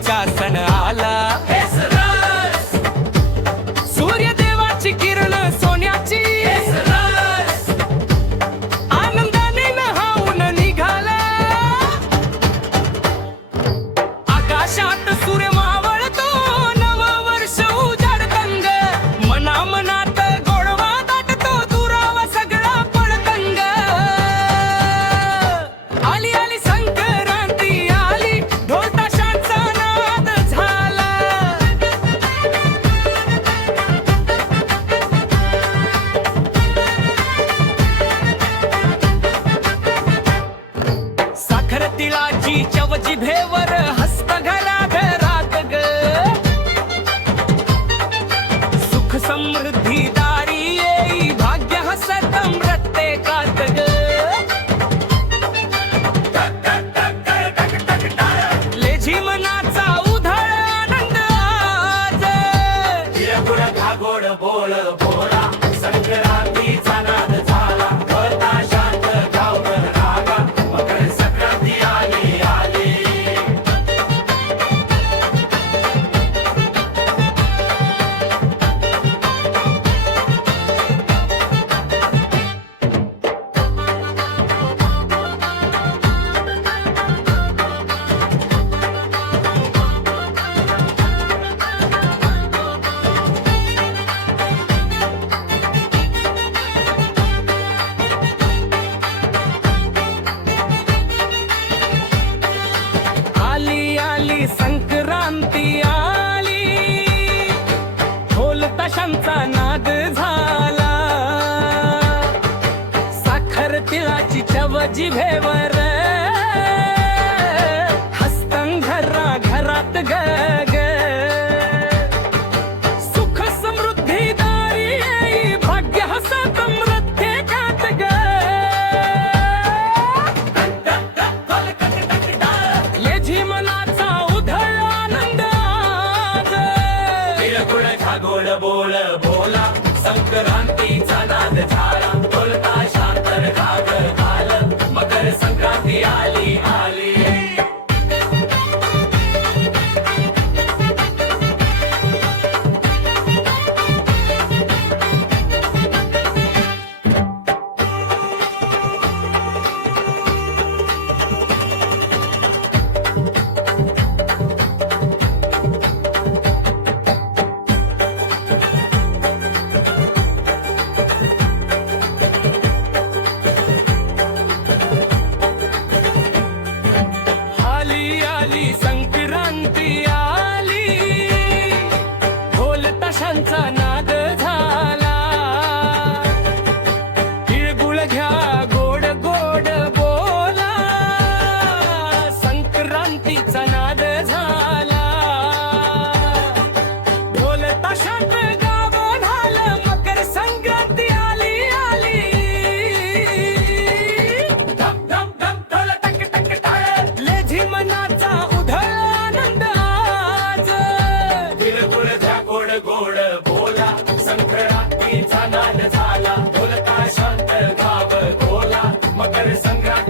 chasa போல போல ढोल तशांचा नाद झाला. साखर तिळाची चव जिभेवर गोड बोळ बोला. संक्रांतीचा नाद झाला. మకర సంక్రాంతి